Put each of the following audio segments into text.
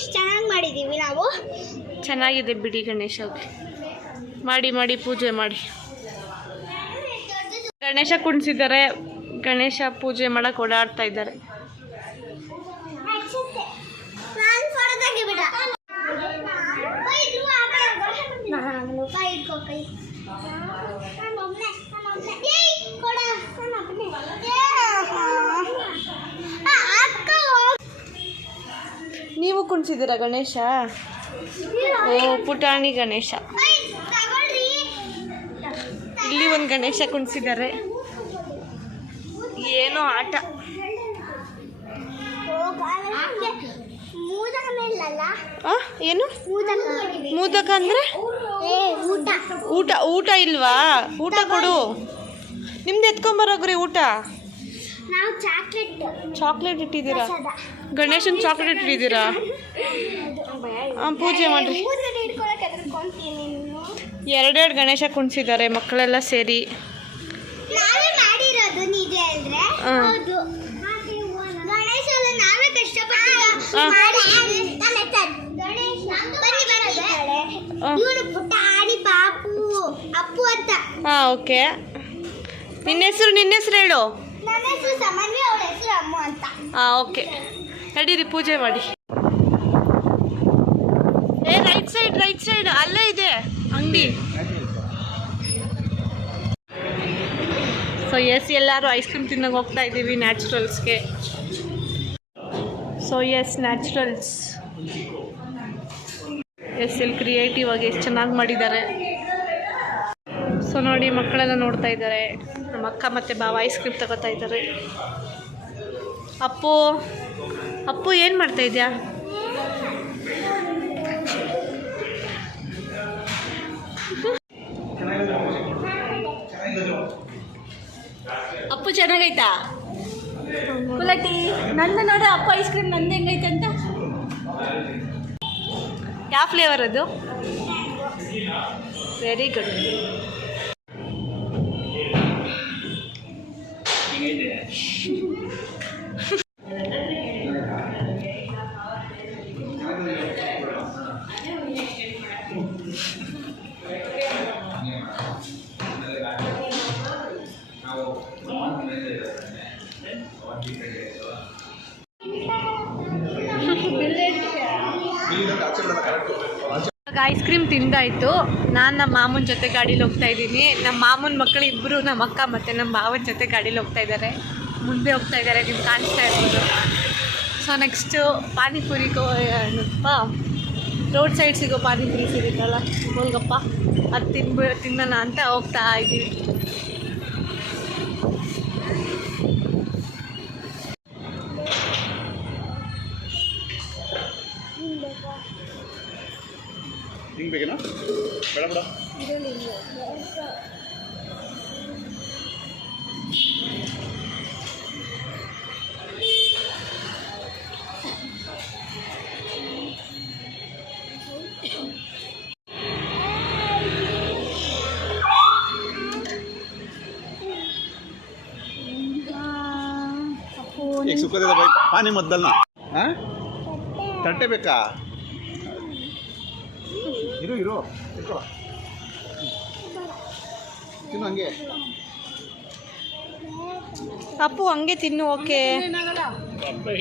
ಎಷ್ಟು ಚೆನ್ನಾಗಿ ಮಾಡಿದ್ದೀವಿ ನಾವು. ಚೆನ್ನಾಗಿದೆ ಬಿಡಿ ಗಣೇಶ. ಮಾಡಿ ಮಾಡಿ ಪೂಜೆ ಮಾಡಿ. ಗಣೇಶ ಕುಣಿಸಿದ್ದಾರೆ. ಗಣೇಶ ಪೂಜೆ ಮಾಡಕ್ಕೆ ಓಡಾಡ್ತಾ ಇದ್ದಾರೆ. ನೀವು ಕುಣಿಸಿದ್ದೀರಾ ಗಣೇಶ? ಓ ಪುಟಾಣಿ ಗಣೇಶ. ಇಲ್ಲಿ ಒಂದು ಗಣೇಶ ಕುಣಿಸಿದ್ದಾರೆ. ಏನೋ ಆಟ. ಏನು ಮೋದಕ ಅಂದ್ರೆ? ಊಟ. ಊಟ ಇಲ್ವಾ? ಊಟ ಕೊಡು. ನಿಮ್ದು ಎತ್ಕೊಂಬರೋಗ್ರಿ ಊಟ. ಚಾಕ್ಲೇಟ್ ಇಟ್ಟಿದ್ದೀರಾ? ಗಣೇಶನ್ ಚಾಕ್ಲೇಟ್ ಇಟ್ಟಿದ್ದೀರಾ? ಪೂಜೆ ಮಾಡ್ರಿ. ಎರಡೆರಡು ಗಣೇಶ ಕುಣಿಸಿದ್ದಾರೆ ಮಕ್ಕಳೆಲ್ಲ ಸೇರಿ. ಹಾಂ ಓಕೆ. ನಿನ್ನ ಹೆಸರು ಹೇಳು. ಹಾಂ ಓಕೆ. ನಡೀರಿ ಪೂಜೆ ಮಾಡಿ. ರೈಟ್ ಸೈಡ್ ಅಲ್ಲೇ ಇದೆ ಅಂಗಡಿ. ಸೊ ಎಸ್ ಎಲ್ಲರೂ ಐಸ್ ಕ್ರೀಮ್ ತಿನ್ನೋಕೆ ಹೋಗ್ತಾ ಇದ್ದೀವಿ ನ್ಯಾಚುರಲ್ಸ್ಗೆ. So yes Naturals. ಎಸ್ ಎಲ್ಲಿ ಕ್ರಿಯೇಟಿವ್ ಆಗಿ ಎಷ್ಟು ಚೆನ್ನಾಗಿ ಮಾಡಿದ್ದಾರೆ. ಸೊ ನೋಡಿ ಮಕ್ಕಳೆಲ್ಲ ನೋಡ್ತಾ ಇದ್ದಾರೆ. ನಮ್ಮ ಅಕ್ಕ ಮತ್ತು ಬಾವ ಐಸ್ ಕ್ರೀಮ್ ತಗೋತಾ ಇದ್ದಾರೆ. ಅಪ್ಪು ಏನು ಮಾಡ್ತಾ ಇದೆಯಾ? ಅಪ್ಪು ಚೆನ್ನಾಗೈತಾ? ಕುಲಟಿ ನಂದು ನೋಡು ಅಪ್ಪ ಐಸ್ ಕ್ರೀಮ್ ನಂದು ಹೆಂಗೈತೆ ಅಂತ. ಯಾವ ಫ್ಲೇವರ್ ಅದು? Very good. ಐಸ್ ಕ್ರೀಮ್ ತಿಂದಾಯಿತು. ನಾನು ನಮ್ಮ ಮಾಮನ ಜೊತೆ ಗಾಡೀಲಿ ಹೋಗ್ತಾ ಇದ್ದೀನಿ. ನಮ್ಮ ಮಾಮನ ಮಕ್ಕಳು ಇಬ್ಬರು, ನಮ್ಮ ಅಕ್ಕ ಮತ್ತು ನಮ್ಮ ಭಾವನ ಜೊತೆ ಗಾಡೀಲಿ ಹೋಗ್ತಾ ಇದ್ದಾರೆ. ಮುಂದೆ ಹೋಗ್ತಾ ಇದ್ದಾರೆ, ನಿಮ್ಗೆ ಕಾಣಿಸ್ತಾ ಇರ್ಬೋದು. ಸೊ ನೆಕ್ಸ್ಟು ಪಾನಿಪುರಿಗೂ ರೋಡ್ ಸೈಡ್ ಸಿಗೋ ಪಾನಿಪುರಿ ಸಿಗುತ್ತಲ್ಲ ಗೋಲ್ಗಪ್ಪ, ಅದು ತಿನ್ನೋಣ ಅಂತ ಹೋಗ್ತಾ ಇದ್ದೀವಿ. ಹಿಂಗೆ ಬೇಕೇನಾ? ಬೇಡ ಬೇಡ. ಈಗ ಸುಖದ ಬೈ ಪಾನಿ ಮದ್ದಲ್ನ ತಟ್ಟೆ ಬೇಕಾ? ಇರು ತಿನ್ನು ಹಂಗೆ. ಅಪ್ಪು ಹಂಗೆ ತಿನ್ನು. ಓಕೆ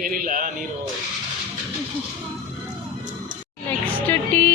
ಏನಿಲ್ಲ ನೀರು. Next tea.